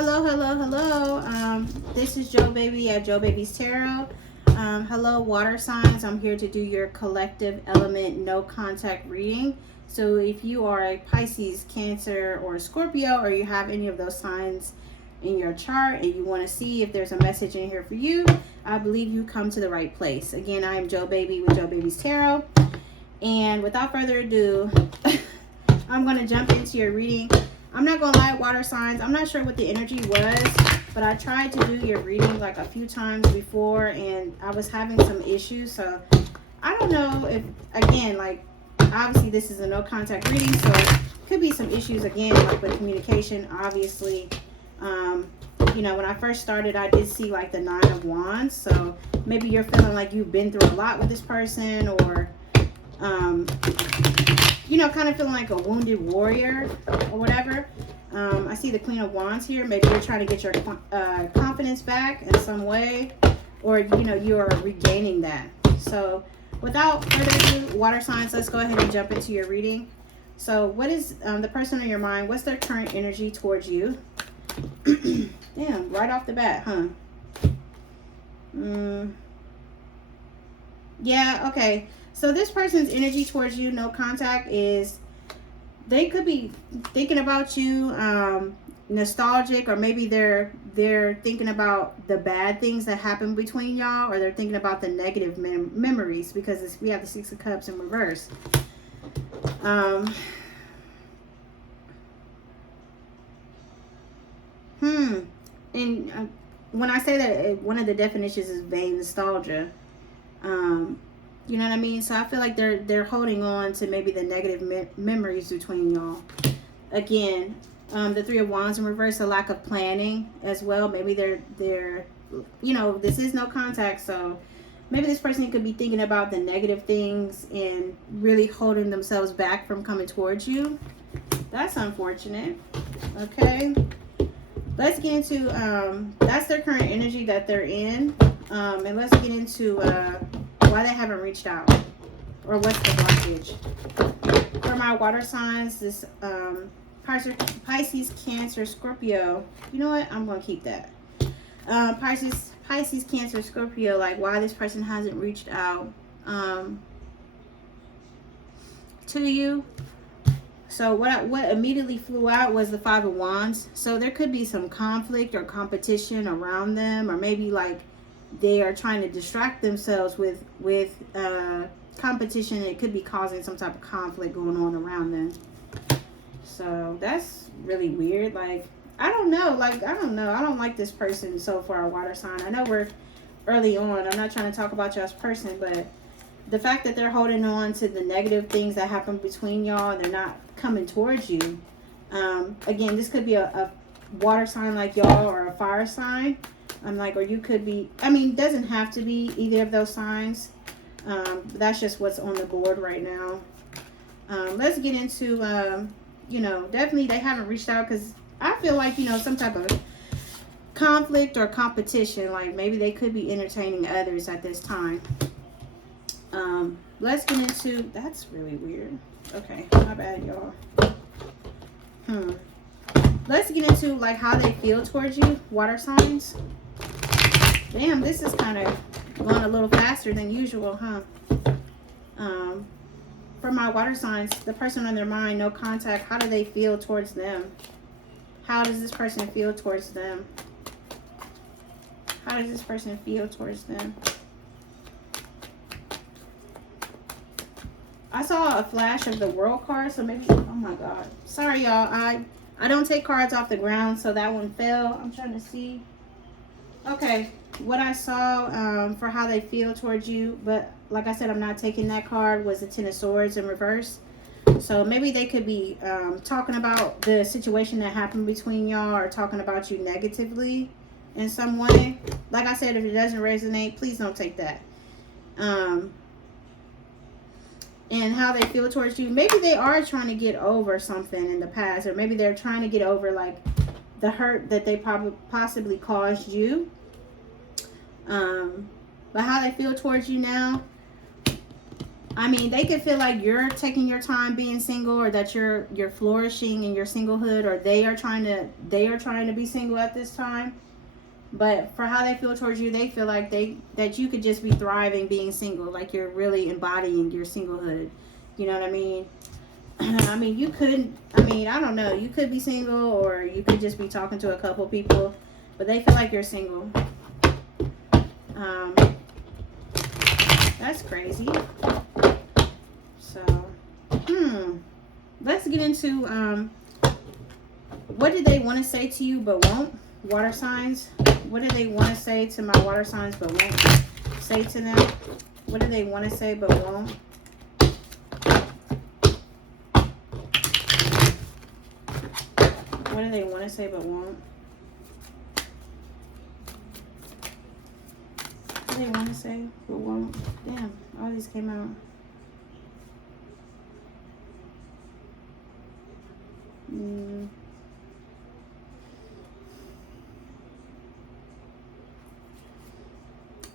Hello, hello, hello. This is Joe Baby at Joe Baby's Tarot. Hello, water signs. I'm here to do your collective element no contact reading. So if you are a Pisces, Cancer, or a Scorpio, or you have any of those signs in your chart and you want to see if there's a message in here for you, I believe you come to the right place. Again, I am Joe Baby with Joe Baby's Tarot. And without further ado, I'm going to jump into your reading. I'm not going to lie, water signs, I'm not sure what the energy was, but I tried to do your reading like a few times before and I was having some issues. So I don't know if, again, like obviously this is a no contact reading, so could be some issues again, like with communication, obviously. You know, when I first started, I did see like the 9 of Wands. So maybe you're feeling like you've been through a lot with this person, or you know, kind of feeling like a wounded warrior or whatever. I see the Queen of Wands here. Maybe you're trying to get your confidence back in some way, or, you know, you are regaining that. So without further ado, water signs, let's go ahead and jump into your reading. So what is the person on your mind? What's their current energy towards you? Damn, right off the bat, huh? Yeah, okay. So this person's energy towards you, no contact, is they could be thinking about you, nostalgic, or maybe they're thinking about the bad things that happen between y'all, or they're thinking about the negative memories, because we have the 6 of Cups in reverse. And when I say that, one of the definitions is vain nostalgia. You know what I mean? So I feel like they're holding on to maybe the negative memories between y'all. Again, the 3 of Wands in reverse, a lack of planning as well. Maybe they're you know, this is no contact, so maybe this person could be thinking about the negative things and really holding themselves back from coming towards you. That's unfortunate. Okay, let's get into that's their current energy that they're in, and let's get into why they haven't reached out, or what's the blockage. For my water signs, this Pisces, Cancer, Scorpio. You know what? I'm going to keep that. Pisces, Cancer, Scorpio, like why this person hasn't reached out to you. So what immediately flew out was the 5 of Wands. So there could be some conflict or competition around them, or maybe like they are trying to distract themselves with competition. It could be causing some type of conflict going on around them. So that's really weird. Like, I don't know. Like, I don't know. I don't like this person so far, water sign. I know we're early on. I'm not trying to talk about you as a person, but the fact that they're holding on to the negative things that happen between y'all and they're not coming towards you. Again, this could be a water sign like y'all, or a fire sign. Or you could be, I mean, it doesn't have to be either of those signs. But that's just what's on the board right now. Let's get into, you know, definitely they haven't reached out because I feel like, you know, some type of conflict or competition. Like maybe they could be entertaining others at this time. Let's get into, that's really weird. Okay, my bad, y'all. Let's get into like how they feel towards you, water signs. Damn, this is kind of going a little faster than usual, huh? For my water signs, the person on their mind, no contact, how do they feel towards them? How does this person feel towards them? How does this person feel towards them? I saw a flash of the World card, so maybe, oh my God. Sorry, y'all. I don't take cards off the ground, so that one fell. I'm trying to see. Okay, what I saw for how they feel towards you, but like I said, I'm not taking that card, was the 10 of Swords in reverse. So maybe they could be talking about the situation that happened between y'all, or talking about you negatively in some way. Like I said, if it doesn't resonate, please don't take that. And how they feel towards you. Maybe they are trying to get over something in the past, or maybe they're trying to get over like the hurt that they possibly caused you. But how they feel towards you now, I mean, they could feel like you're taking your time being single, or that you're flourishing in your singlehood, or they are trying to be single at this time. But for how they feel towards you, they feel like that you could just be thriving being single, like you're really embodying your singlehood. You know what I mean? I mean, you could. I mean, I don't know. You could be single, or you could just be talking to a couple people, but they feel like you're single. Um, that's crazy. So, let's get into what did they want to say to you but won't? Water signs. What do they want to say to my water signs but won't say to them? What do they want to say but won't? What do they want to say but won't? What do they want to say but won't? Damn, all these came out.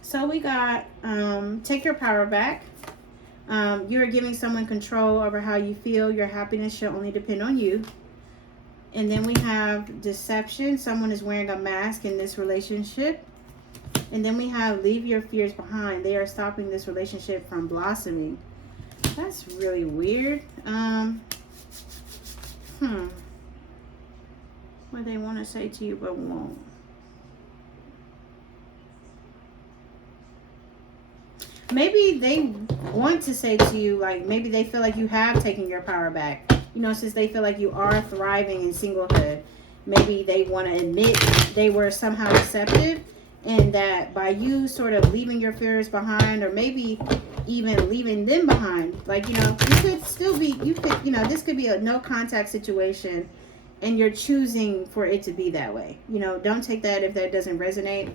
So we got take your power back. You're giving someone control over how you feel. Your happiness should only depend on you. And then we have deception. Someone is wearing a mask in this relationship. And then we have leave your fears behind. They are stopping this relationship from blossoming. That's really weird. What they want to say to you but won't. Maybe they want to say to you, like, maybe they feel like you have taken your power back. You know, since they feel like you are thriving in singlehood. Maybe they want to admit they were somehow deceptive, and that by you sort of leaving your fears behind, or maybe even leaving them behind, like, you know, you could still be, you know, this could be a no contact situation, and you're choosing for it to be that way. You know, don't take that if that doesn't resonate.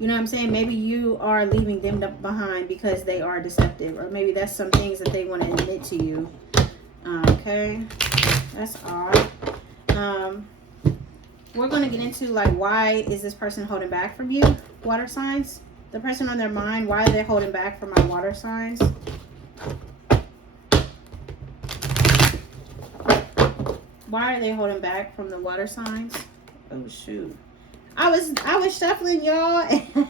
You know what I'm saying? Maybe you are leaving them behind because they are deceptive, or maybe that's some things that they want to admit to you. Okay, that's odd. We're going to get into, like, why is this person holding back from you? Water signs. The person on their mind, why are they holding back from my water signs? Why are they holding back from the water signs? Oh, shoot. I was shuffling, y'all,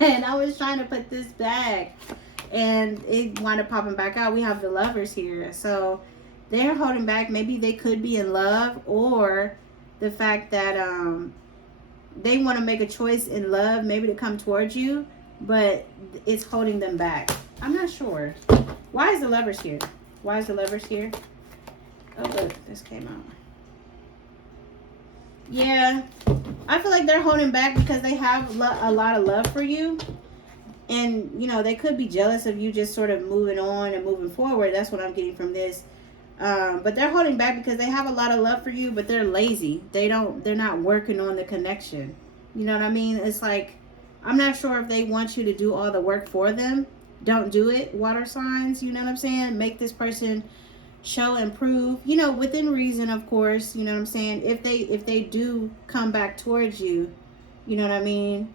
and I was trying to put this back, and it wound up popping back out. We have the Lovers here. So they're holding back. Maybe they could be in love, or the fact that they want to make a choice in love, maybe to come towards you, but it's holding them back. I'm not sure. Why is the Lovers here? Why is the Lovers here? Oh, look, this came out. Yeah, I feel like they're holding back because they have a lot of love for you. And, you know, they could be jealous of you just sort of moving on and moving forward. That's what I'm getting from this. But they're holding back because they have a lot of love for you, but they're lazy. They're not working on the connection. You know what I mean? It's like, I'm not sure if they want you to do all the work for them. Don't do it, water signs. You know what I'm saying? Make this person show and prove, you know, within reason, of course. You know what I'm saying? If they do come back towards you, you know what I mean?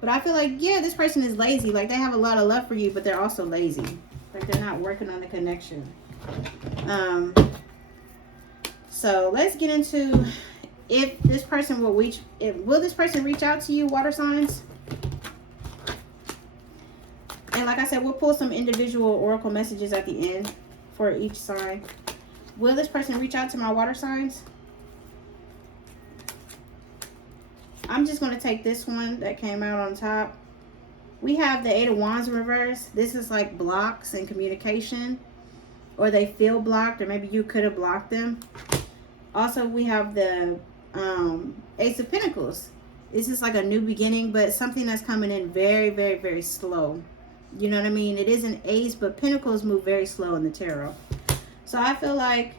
But I feel like, yeah, this person is lazy. Like, they have a lot of love for you, but they're also lazy. Like, they're not working on the connection. So let's get into if this person will this person reach out to you, water signs? And like I said, we'll pull some individual oracle messages at the end for each sign. Will this person reach out to my water signs? I'm just going to take this one that came out on top. We have the Eight of Wands in reverse. This is like blocks in communication, or they feel blocked, or maybe you could have blocked them. Also, we have the Ace of Pentacles. This is like a new beginning, but something that's coming in very, very, very slow. You know what I mean? It is an ace, but pentacles move very slow in the tarot. So I feel like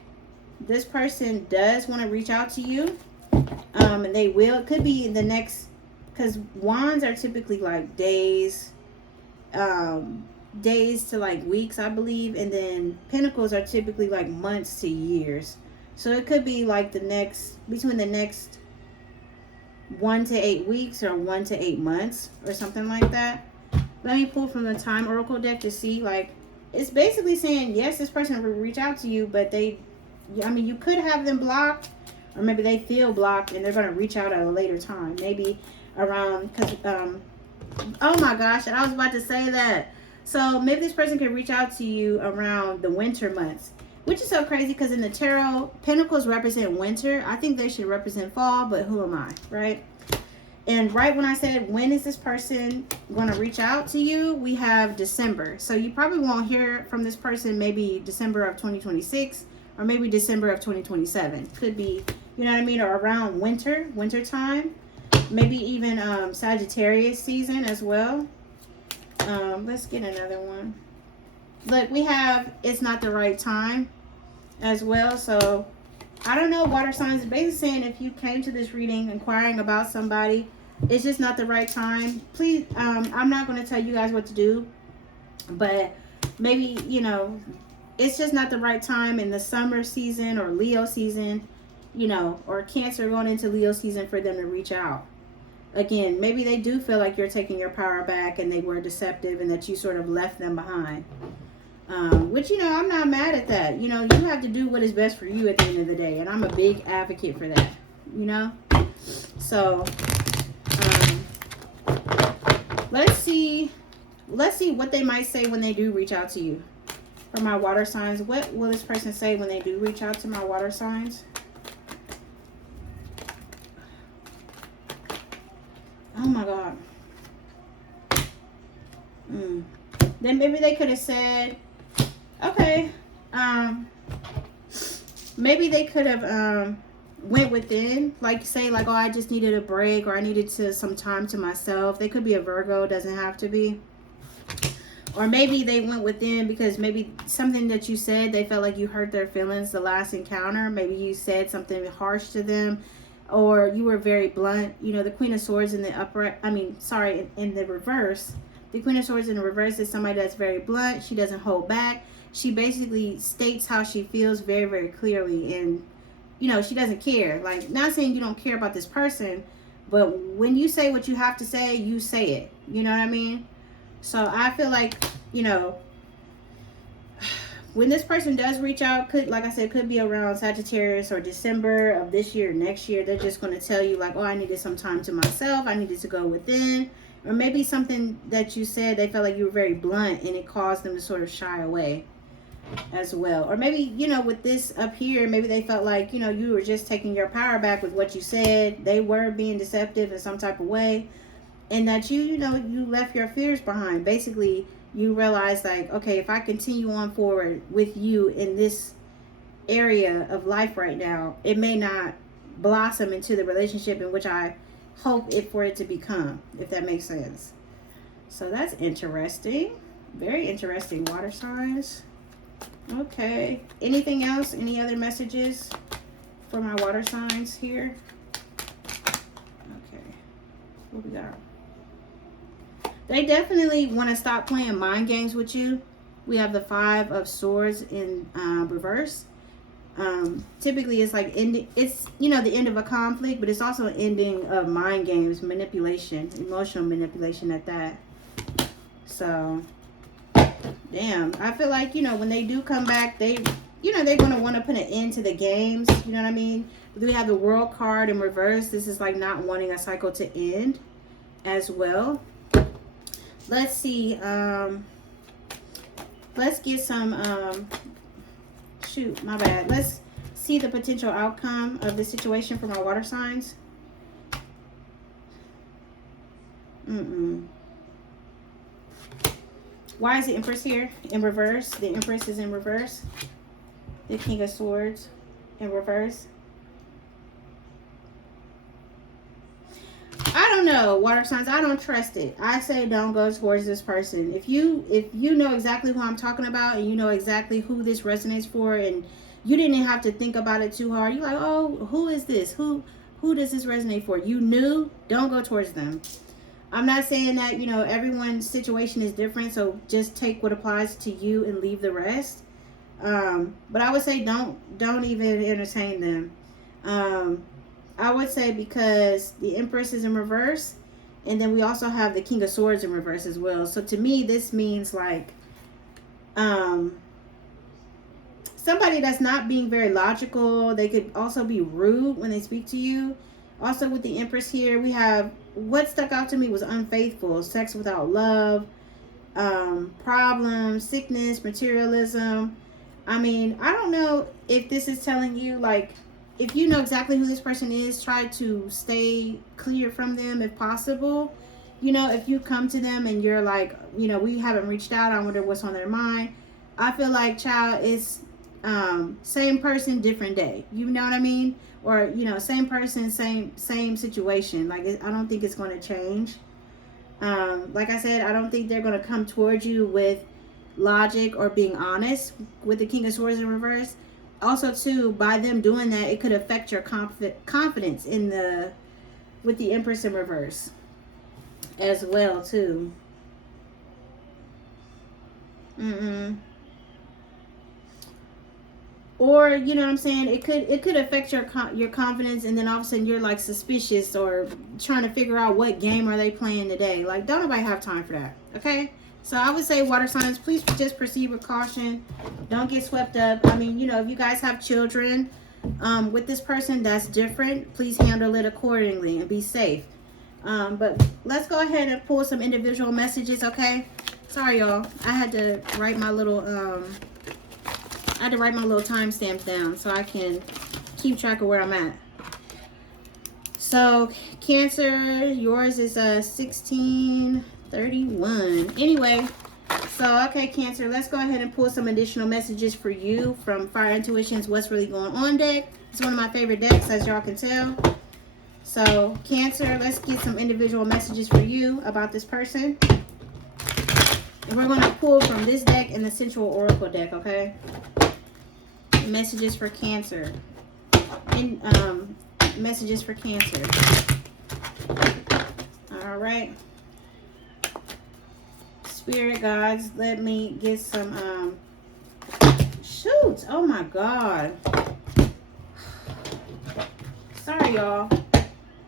this person does want to reach out to you. And they will. It could be the next, because wands are typically like days to like weeks, I believe. And then pentacles are typically like months to years. So it could be like between the next 1 to 8 weeks or 1 to 8 months or something like that. Let me pull from the Time Oracle deck to see, like, it's basically saying, yes, this person will reach out to you, but I mean, you could have them blocked, or maybe they feel blocked and they're going to reach out at a later time. Maybe around, because, oh my gosh, and I was about to say that. So maybe this person could reach out to you around the winter months, which is so crazy because in the tarot, pentacles represent winter. I think they should represent fall, but who am I, right? And right when I said, when is this person going to reach out to you? We have December. So you probably won't hear from this person maybe December of 2026 or maybe December of 2027. Could be, you know what I mean? Or around winter time. Maybe even Sagittarius season as well. Let's get another one. Look, we have it's not the right time as well. So I don't know, water signs is basically saying if you came to this reading inquiring about somebody, it's just not the right time. Please, I'm not going to tell you guys what to do, but maybe, you know, it's just not the right time in the summer season or Leo season, you know, or Cancer going into Leo season for them to reach out. Again, maybe they do feel like you're taking your power back and they were deceptive and that you sort of left them behind. Which, you know, I'm not mad at that. You know, you have to do what is best for you at the end of the day. And I'm a big advocate for that, you know. So, let's see what they might say when they do reach out to you. For my water signs, what will this person say when they do reach out to my water signs? Oh my God. Then maybe they could have said, okay, maybe they could have went within, like say like, oh, I just needed a break, or I needed some time to myself. They could be a Virgo, doesn't have to be. Or maybe they went within because maybe something that you said, they felt like you hurt their feelings the last encounter. Maybe you said something harsh to them, or you were very blunt. You know, the Queen of Swords in the upright, in the reverse. The Queen of Swords in the reverse is somebody that's very blunt. She doesn't hold back. She basically states how she feels very, very clearly. And, you know, she doesn't care. Like, not saying you don't care about this person, but when you say what you have to say, you say it. You know what I mean? So I feel like, you know, when this person does reach out, could, like I said, could be around Sagittarius or December of this year, next year. They're just going to tell you like, oh, I needed some time to myself. I needed to go within. Or maybe something that you said, they felt like you were very blunt and it caused them to sort of shy away as well. Or maybe, you know, with this up here, maybe they felt like, you know, you were just taking your power back with what you said. They were being deceptive in some type of way. And that you know, you left your fears behind. Basically, you realize like, okay, if I continue on forward with you in this area of life right now, it may not blossom into the relationship in which I hope it for it to become, if that makes sense. So that's interesting. Very interesting, water signs. Okay. Anything else? Any other messages for my water signs here? Okay. What we got? They definitely want to stop playing mind games with you. We have the 5 of Swords in reverse. Typically it's like ending, it's, you know, the end of a conflict, but it's also an ending of mind games, manipulation, emotional manipulation at that. So damn, I feel like, you know, when they do come back, they, you know, they're going to want to put an end to the games, you know what I mean? We have the World card in reverse. This is like not wanting a cycle to end as well. Let's see, let's get some shoot, my bad. Let's see the potential outcome of the situation for my water signs. Why is the Empress here in reverse? The Empress is in reverse. The King of Swords in reverse. I don't know, water signs. I don't trust it. I say don't go towards this person. If you know exactly who I'm talking about and you know exactly who this resonates for, and you didn't have to think about it too hard. You're like, oh, who is this? Who does this resonate for? You knew, don't go towards them. I'm not saying that, you know, everyone's situation is different, so just take what applies to you and leave the rest. But I would say don't even entertain them. I would say because the Empress is in reverse, and then we also have the King of Swords in reverse as well. So to me, this means like Um, somebody that's not being very logical. They could also be rude when they speak to you. Also with the Empress here, we have what stuck out to me was unfaithful, sex without love, problems, sickness, materialism. I mean, I don't know if this is telling you, like, if you know exactly who this person is, try to stay clear from them if possible. You know, if you come to them and you're like, you know, we haven't reached out, I wonder what's on their mind. I feel like, child, is same person, different day. You know what I mean? Or, you know, same person, same situation. Like, I don't think it's going to change. Like I said, I don't think they're going to come towards you with logic or being honest with the King of Swords in reverse. Also, too, by them doing that, it could affect your confidence in the with the Empress in reverse as well, too. Mm-mm. Or, you know what I'm saying, it could affect your confidence, and then all of a sudden you're like suspicious or trying to figure out what game are they playing today. Like, don't nobody have time for that. Okay, so I would say, water signs, please just proceed with caution. Don't get swept up. I mean, you know, if you guys have children with this person, that's different. Please handle it accordingly and be safe. But let's go ahead and pull some individual messages. Okay, sorry y'all, I had to write my little timestamps down so I can keep track of where I'm at. So, Cancer, yours is 1631. Anyway, so, okay, Cancer, let's go ahead and pull some additional messages for you from Fire Intuitions, What's Really Going On deck. It's one of my favorite decks, as y'all can tell. So, Cancer, let's get some individual messages for you about this person. And we're going to pull from this deck and the Central Oracle deck, okay? Messages for Cancer. Messages for Cancer. All right. Spirit guides, let me get some shoot. Oh my God. Sorry y'all.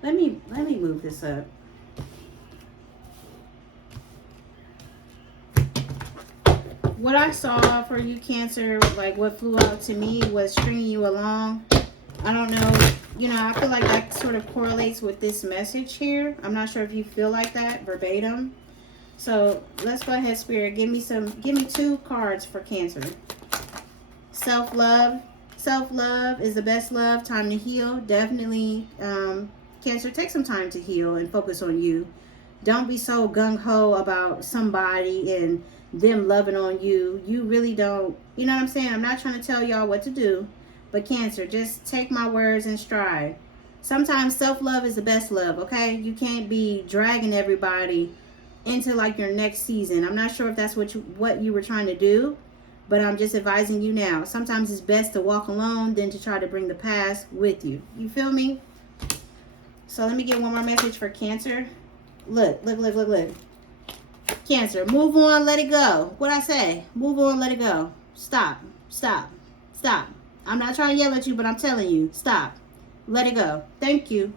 Let me move this up. What I saw for you, Cancer, like what flew out to me was stringing you along. I don't know, you know, I feel like that sort of correlates with this message here. I'm not sure if you feel like that verbatim. So let's go ahead, Spirit. Give me 2 cards for Cancer. Self-love. Self-love is the best love. Time to heal. Definitely, Cancer, take some time to heal and focus on you. Don't be so gung-ho about somebody and them loving on you. You really don't, you know what I'm saying? I'm not trying to tell y'all what to do, but Cancer, just take my words in stride. Sometimes self-love is the best love, okay? You can't be dragging everybody into like your next season. I'm not sure if that's what you were trying to do, but I'm just advising you now. Sometimes it's best to walk alone than to try to bring the past with you. You feel me? So let me get one more message for Cancer. Look. Cancer, move on, let it go. What I say? Move on, let it go. Stop. I'm not trying to yell at you, but I'm telling you, stop. Let it go. Thank you.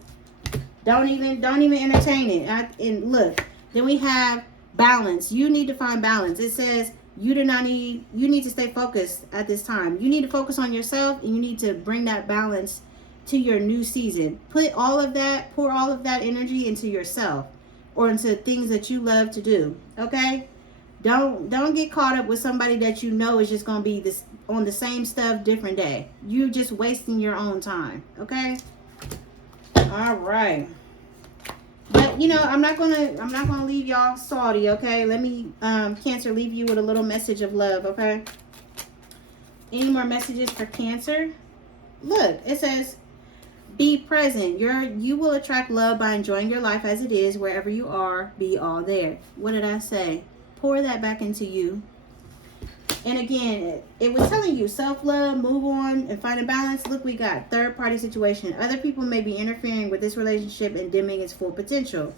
Don't even entertain it. And look, then we have balance. You need to find balance. It says you need to stay focused at this time. You need to focus on yourself, and you need to bring that balance to your new season. Pour all of that energy into yourself, or into things that you love to do. Okay? Don't get caught up with somebody that you know is just going to be this on the same stuff, different day. You just wasting your own time. Okay? All right. But you know, I'm not gonna leave y'all salty. Okay? Let me Cancer, leave you with a little message of love. Okay? Any more messages for Cancer? Look, it says, be present. You will attract love by enjoying your life as it is. Wherever you are, be all there. What did I say? Pour that back into you. And again, it was telling you self-love, move on, and find a balance. Look, we got third-party situation. Other people may be interfering with this relationship and dimming its full potential.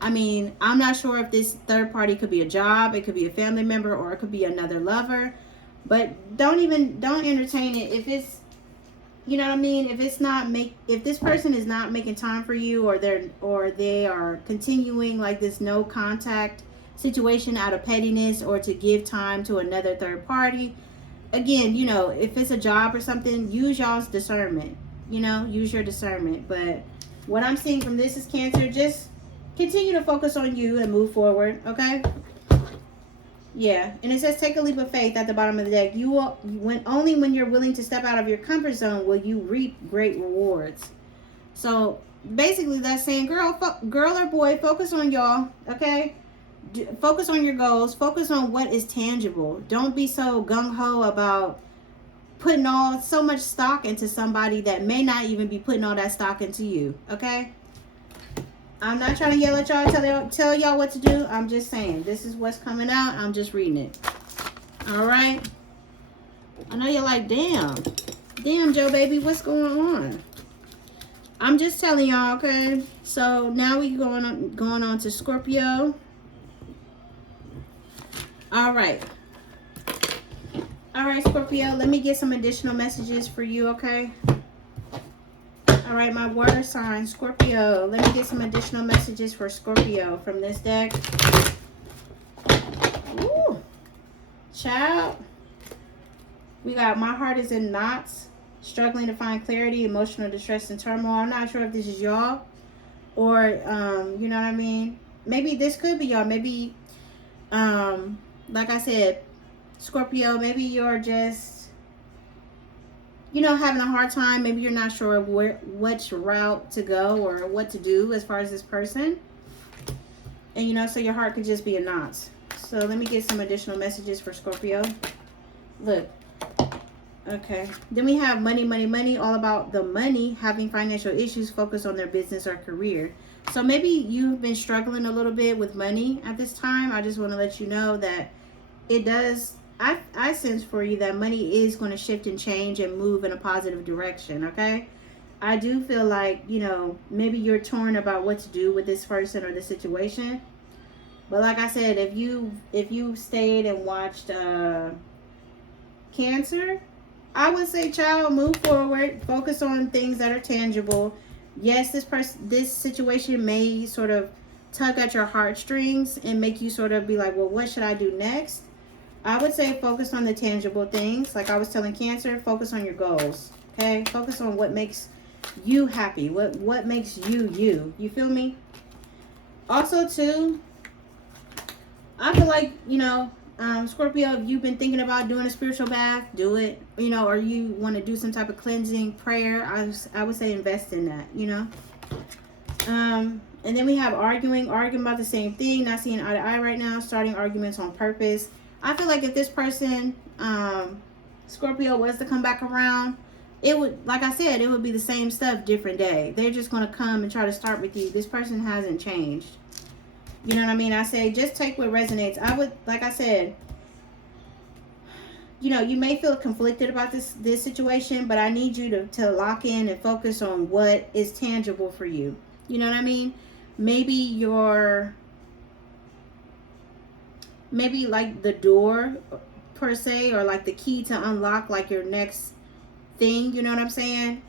I mean, I'm not sure if this third party could be a job, it could be a family member, or it could be another lover. But don't entertain it if it's, you know what I mean? If this person is not making time for you, or they are continuing like this no contact situation out of pettiness or to give time to another third party. Again, you know, if it's a job or something, use y'all's discernment. You know, use your discernment. But what I'm seeing from this is Cancer, just continue to focus on you and move forward, okay? Yeah, and it says take a leap of faith at the bottom of the deck. You will, when you're willing to step out of your comfort zone will you reap great rewards. So basically that's saying, girl or boy, focus on y'all, okay? Focus on your goals. Focus on what is tangible. Don't be so gung-ho about putting so much stock into somebody that may not even be putting all that stock into you, okay? I'm not trying to yell at y'all, tell y'all what to do. I'm just saying, this is what's coming out. I'm just reading it. All right? I know you're like, damn, Joe baby, what's going on? I'm just telling y'all, okay? So now we going on to Scorpio. All right, Scorpio, let me get some additional messages for you, okay? All right, my water sign, Scorpio. Let me get some additional messages for Scorpio from this deck. Ooh, child. We got my heart is in knots, struggling to find clarity, emotional distress and turmoil. I'm not sure if this is y'all or, you know what I mean? Maybe this could be y'all. Maybe, like I said, Scorpio, maybe you're just, you know, having a hard time. Maybe you're not sure which route to go or what to do as far as this person. And, you know, so your heart could just be in knots. So let me get some additional messages for Scorpio. Look. Okay. Then we have money, all about the money, having financial issues, focus on their business or career. So maybe you've been struggling a little bit with money at this time. I just want to let you know that it does, I sense for you that money is going to shift and change and move in a positive direction, okay? I do feel like, you know, maybe you're torn about what to do with this person or this situation. But like I said, if you stayed and watched Cancer, I would say, child, move forward, focus on things that are tangible. Yes, this situation may sort of tug at your heartstrings and make you sort of be like, well, what should I do next? I would say focus on the tangible things. Like I was telling Cancer, focus on your goals, okay? Focus on what makes you happy, what makes you you. You feel me? Also, too, I feel like, you know, Scorpio, if you've been thinking about doing a spiritual bath, do it. You know, or you want to do some type of cleansing prayer, I would say invest in that, you know. And then we have arguing about the same thing, not seeing eye to eye right now, starting arguments on purpose. I feel like if this person, Scorpio, was to come back around, it would, like I said, it would be the same stuff, different day. They're just going to come and try to start with you. This person hasn't changed. You know what I mean? I say just take what resonates. I would, like I said, you know, you may feel conflicted about this situation, but I need you to lock in and focus on what is tangible for you. You know what I mean? Maybe like the door per se, or like the key to unlock like your next thing, you know what I'm saying,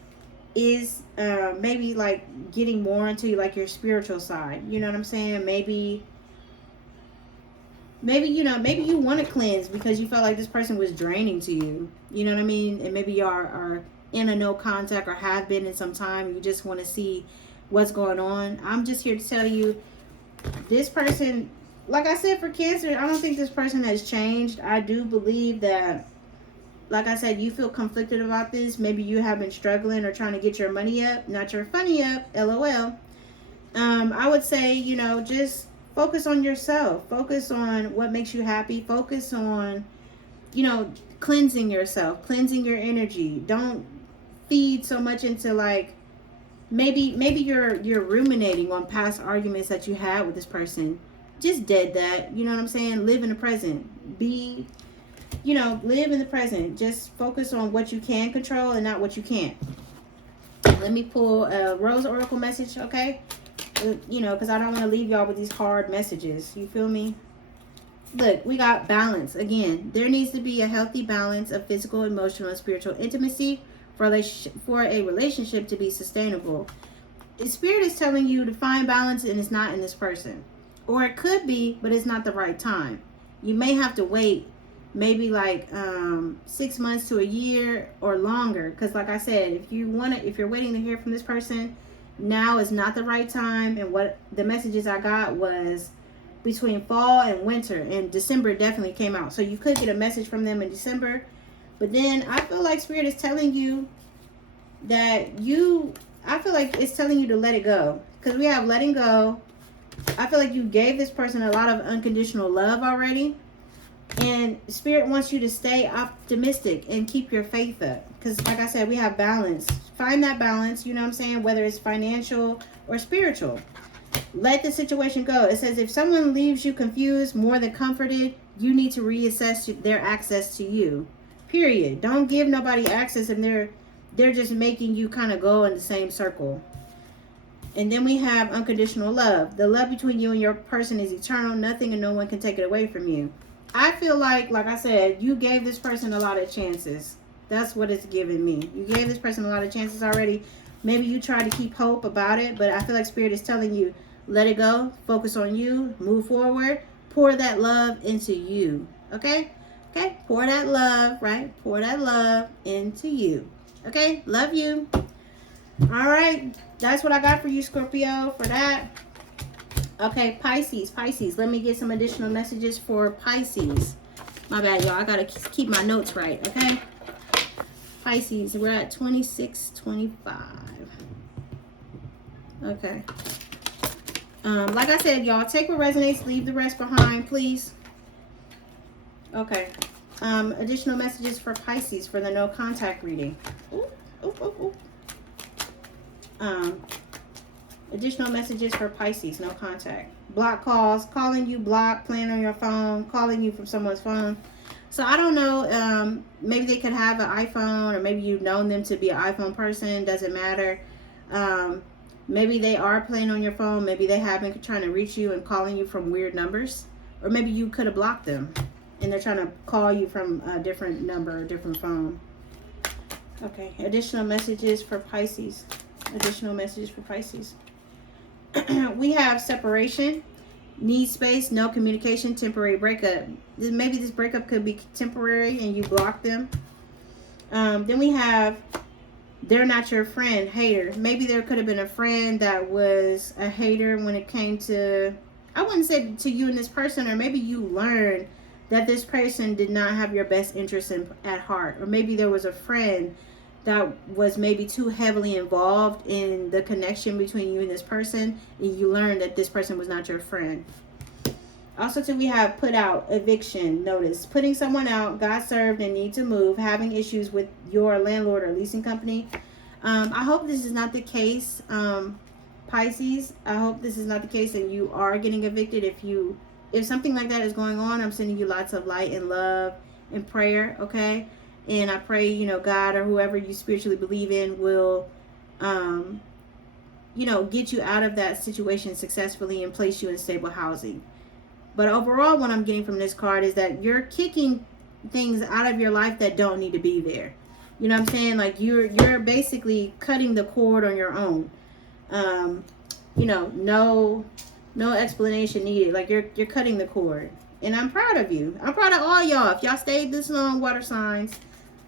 is maybe like getting more into like your spiritual side. You know what I'm saying? Maybe you know, maybe you want to cleanse because you felt like this person was draining to you. You know what I mean? And maybe you are in a no contact or have been in some time. You just want to see what's going on. I'm just here to tell you, this person, like I said, for Cancer, I don't think this person has changed. I do believe that, like I said, you feel conflicted about this. Maybe you have been struggling or trying to get your money up, not your funny up, LOL. I would say, you know, just focus on yourself. Focus on what makes you happy. Focus on, you know, cleansing yourself, cleansing your energy. Don't feed so much into like, maybe you're ruminating on past arguments that you had with this person. Just dead that, you know what I'm saying? Live in the present. Be, you know, live in the present. Just focus on what you can control and not what you can't. Let me pull a Rose Oracle message, okay? You know, because I don't want to leave y'all with these hard messages. You feel me? Look, we got balance. Again, there needs to be a healthy balance of physical, emotional, and spiritual intimacy for a relationship to be sustainable. The Spirit is telling you to find balance, and it's not in this person. Or it could be, but it's not the right time. You may have to wait maybe like 6 months to a year or longer. Because like I said, if you're waiting to hear from this person, now is not the right time. And what the messages I got was between fall and winter, and December definitely came out. So you could get a message from them in December. But then I feel like Spirit is telling you that I feel like it's telling you to let it go. Because we have letting go. I feel like you gave this person a lot of unconditional love already. And Spirit wants you to stay optimistic and keep your faith up. Because like I said, we have balance. Find that balance, you know what I'm saying? Whether it's financial or spiritual. Let the situation go. It says if someone leaves you confused more than comforted, you need to reassess their access to you. Period. Don't give nobody access and they're just making you kind of go in the same circle. And then we have unconditional love. The love between you and your person is eternal. Nothing and no one can take it away from you. I feel like I said, you gave this person a lot of chances. That's what it's giving me. You gave this person a lot of chances already. Maybe you try to keep hope about it, but I feel like Spirit is telling you, let it go. Focus on you. Move forward. Pour that love into you. Okay? Okay? Pour that love, right? Pour that love into you. Okay? Love you. All right. That's what I got for you, Scorpio, for that. Okay, Pisces. Let me get some additional messages for Pisces. My bad, y'all. I got to keep my notes right, okay? Pisces, we're at 2625. Okay. Like I said, y'all, take what resonates, leave the rest behind, please. Okay. Additional messages for Pisces for the no contact reading. Additional messages for Pisces, no contact. Block calls, calling you, block, playing on your phone, calling you from someone's phone. So I don't know, maybe they could have an iPhone, or maybe you've known them to be an iPhone person, doesn't matter. Maybe they are playing on your phone, maybe they have been trying to reach you and calling you from weird numbers, or maybe you could have blocked them and they're trying to call you from a different number, a different phone. Okay, additional messages for Pisces. Additional messages for Pisces. We have separation, need space, no communication, temporary breakup. Maybe this breakup could be temporary and you block them. Then we have they're not your friend, hater. Maybe there could have been a friend that was a hater when it came to, I wouldn't say to you and this person, or maybe you learned that this person did not have your best interest at heart. Or maybe there was a friend that was maybe too heavily involved in the connection between you and this person, and you learned that this person was not your friend. Also, too, we have put out, eviction notice, putting someone out, got served and need to move, having issues with your landlord or leasing company. I hope this is not the case, Pisces. I hope this is not the case and you are getting evicted. If something like that is going on, I'm sending you lots of light and love and prayer, okay? And I pray, you know, God or whoever you spiritually believe in will, you know, get you out of that situation successfully and place you in stable housing. But overall, what I'm getting from this card is that you're kicking things out of your life that don't need to be there. You know what I'm saying? Like you're basically cutting the cord on your own. You know, no explanation needed. Like you're cutting the cord. And I'm proud of you. I'm proud of all y'all. If y'all stayed this long, water signs,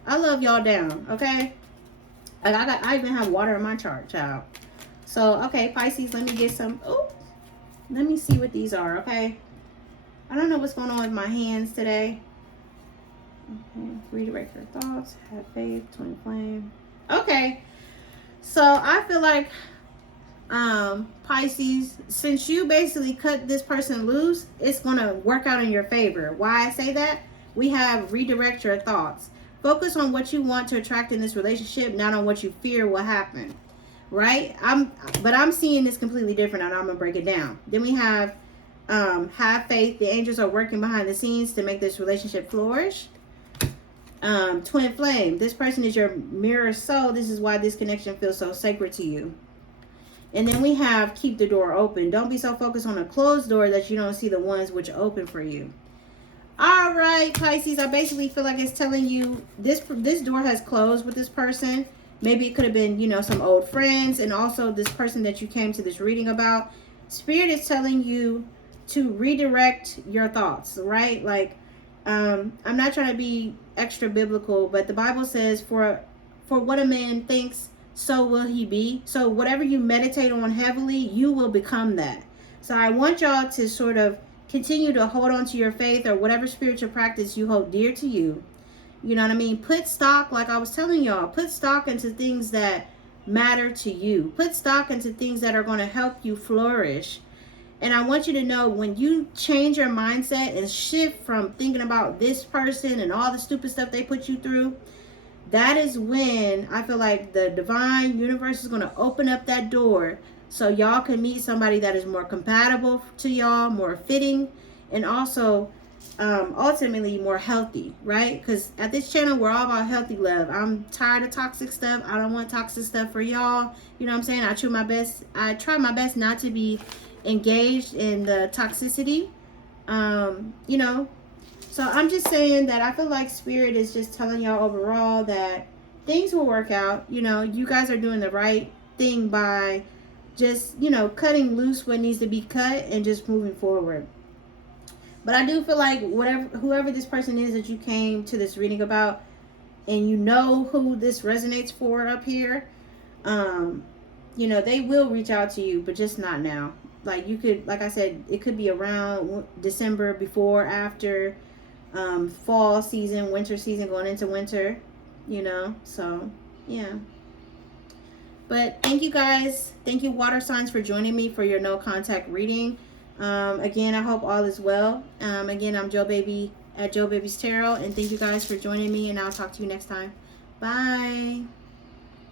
I love y'all down, okay? Like I even have water in my chart, child. So, okay, Pisces, let me get some. Oh, let me see what these are, okay? I don't know what's going on with my hands today. Okay, redirect your thoughts. Have faith. Twin flame. Okay, so I feel like Pisces, since you basically cut this person loose, it's going to work out in your favor. Why I say that? We have redirect your thoughts. Focus on what you want to attract in this relationship, not on what you fear will happen. Right? But I'm seeing this completely different, and I'm going to break it down. Then we have faith. The angels are working behind the scenes to make this relationship flourish. Twin flame. This person is your mirror soul. This is why this connection feels so sacred to you. And then we have keep the door open. Don't be so focused on a closed door that you don't see the ones which open for you. All right, Pisces, I basically feel like it's telling you this door has closed with this person. Maybe it could have been, you know, some old friends, and also this person that you came to this reading about. Spirit is telling you to redirect your thoughts, right? Like, I'm not trying to be extra biblical, but the Bible says, for what a man thinks, so will he be. So whatever you meditate on heavily, you will become that. So I want y'all to sort of continue to hold on to your faith or whatever spiritual practice you hold dear to you. You know what I mean? Put stock, like I was telling y'all, put stock into things that matter to you. Put stock into things that are going to help you flourish. And I want you to know, when you change your mindset and shift from thinking about this person and all the stupid stuff they put you through, that is when I feel like the divine universe is going to open up that door so y'all can meet somebody that is more compatible to y'all, more fitting, and also ultimately more healthy, right? Because at this channel, we're all about healthy love. I'm tired of toxic stuff. I don't want toxic stuff for y'all. You know what I'm saying? I try my best not to be engaged in the toxicity. You know, so I'm just saying that I feel like Spirit is just telling y'all overall that things will work out. You know, you guys are doing the right thing by just, you know, cutting loose what needs to be cut and just moving forward. But I do feel like whoever this person is that you came to this reading about, and you know who this resonates for up here, you know, they will reach out to you, but just not now. Like, you could, like I said, it could be around December, before, after, fall season, winter season, going into winter, you know. So yeah. But thank you guys, thank you water signs, for joining me for your no contact reading. Again, I hope all is well. Again, I'm Joe Baby at Joe Baby's Tarot, and thank you guys for joining me, and I'll talk to you next time. Bye.